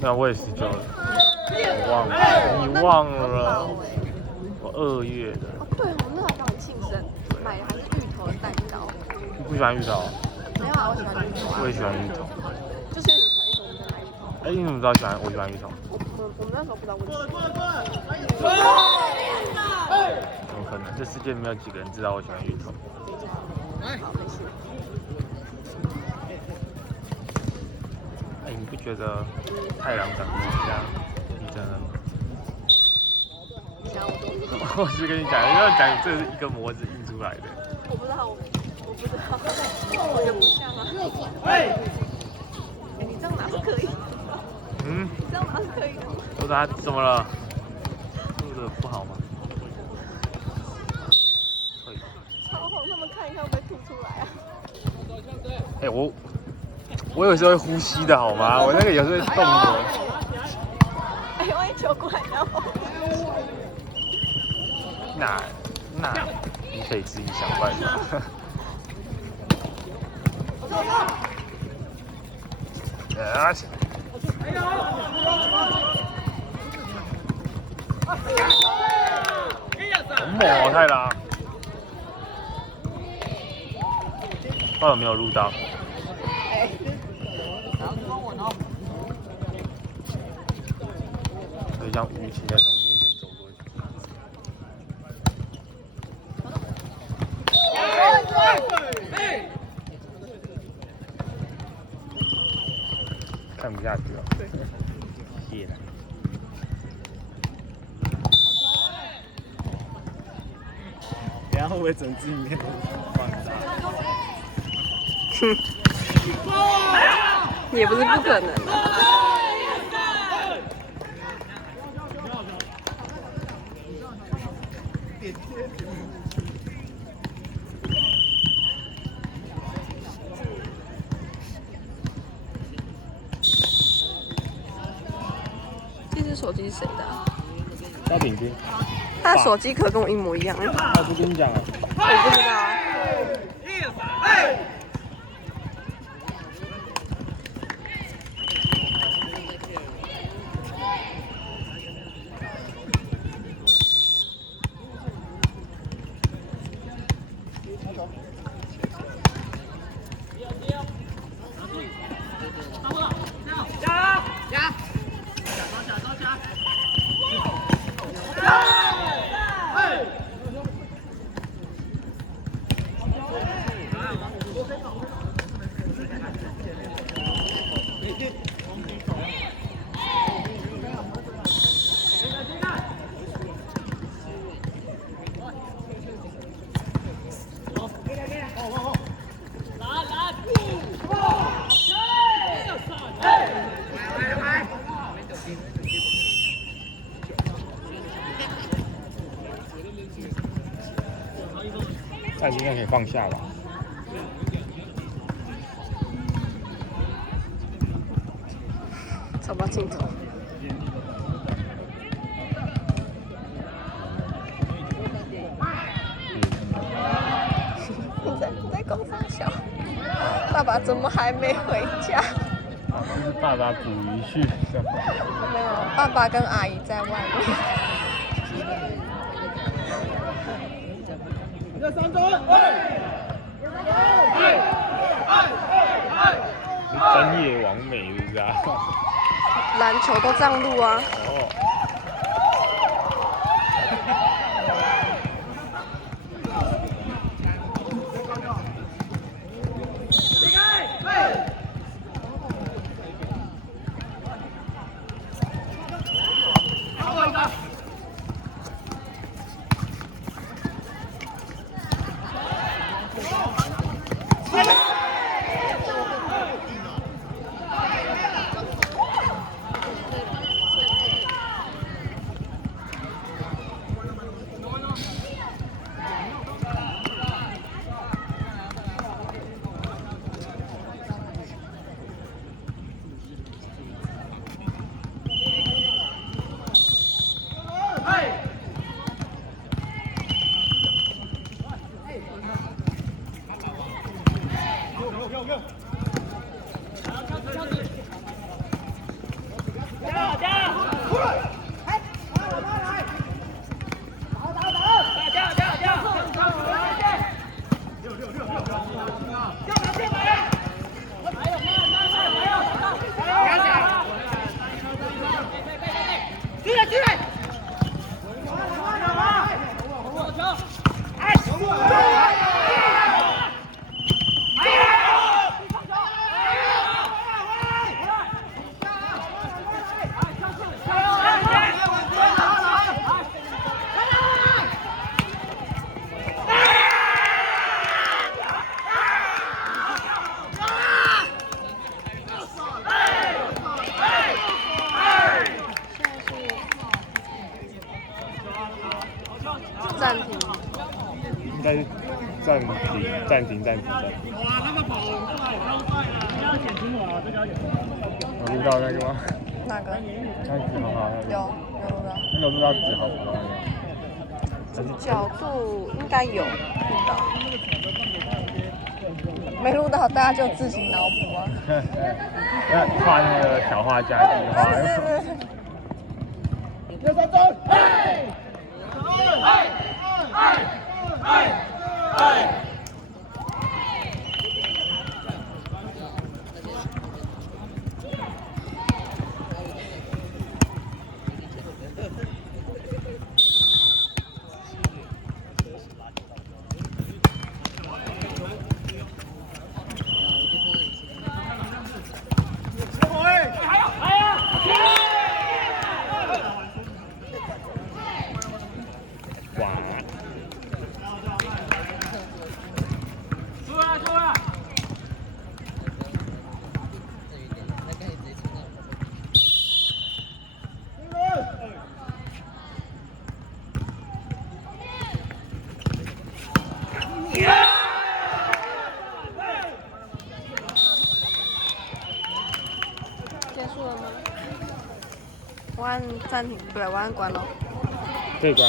那我也19了，我忘了，你忘了？我2月的。哦，对，我那还帮你庆生，买的还是芋头的蛋糕。你不喜欢芋头？没有啊，我喜欢芋头啊。我也喜欢芋头。就是你喜欢芋头，我们买芋头。哎，你怎么知道我喜欢芋头？我们那时候不知道问题。怎么可能？这世界没有几个人知道我喜欢芋头。好，没事。哎，你不觉得太郎长得很像你真的吗？想我多知道。我是跟你讲，因为讲这是一个模子印出来的。我不知道，我不知道，我就不像啊。你这样拿是可以的。嗯。你这样拿是可以的吗？录的怎么了？录的不好吗？可以。超红，他们看一看会不会吐出来啊？哎，我有时候会呼吸的好吗？我那个有时候会动的。哎，万一球过来然后。那你可以自己想办法。很猛哦，太郎。不知道有没有录到？可以像雨晴在从面前走过去。看不下去了，谢了。等下会不会整支影片都放大？也不是不可能的。这只手机是谁的啊？萧炳君。他的手机壳跟我一模一样。他不跟你讲啊？我不知道啊。那应该可以放下吧？找不到镜头。你在公司笑？爸爸怎么还没回家？是爸爸捕鱼去。没有，爸爸跟阿姨在外面。专业网美是不是啊？篮球都这样录啊。哦。应该是暂停。哇，那个跑很快，超快啊！你要减轻我啊，这个要减轻。有录到那个吗？哪个？那纸很好。有录到。那有录到纸好不好？角度应该有录到。没录到，大家就自行脑补啊。要画那个小画家计划。1、3中，嘿！结束了吗？我按暂停，不对，我按关了。可以关。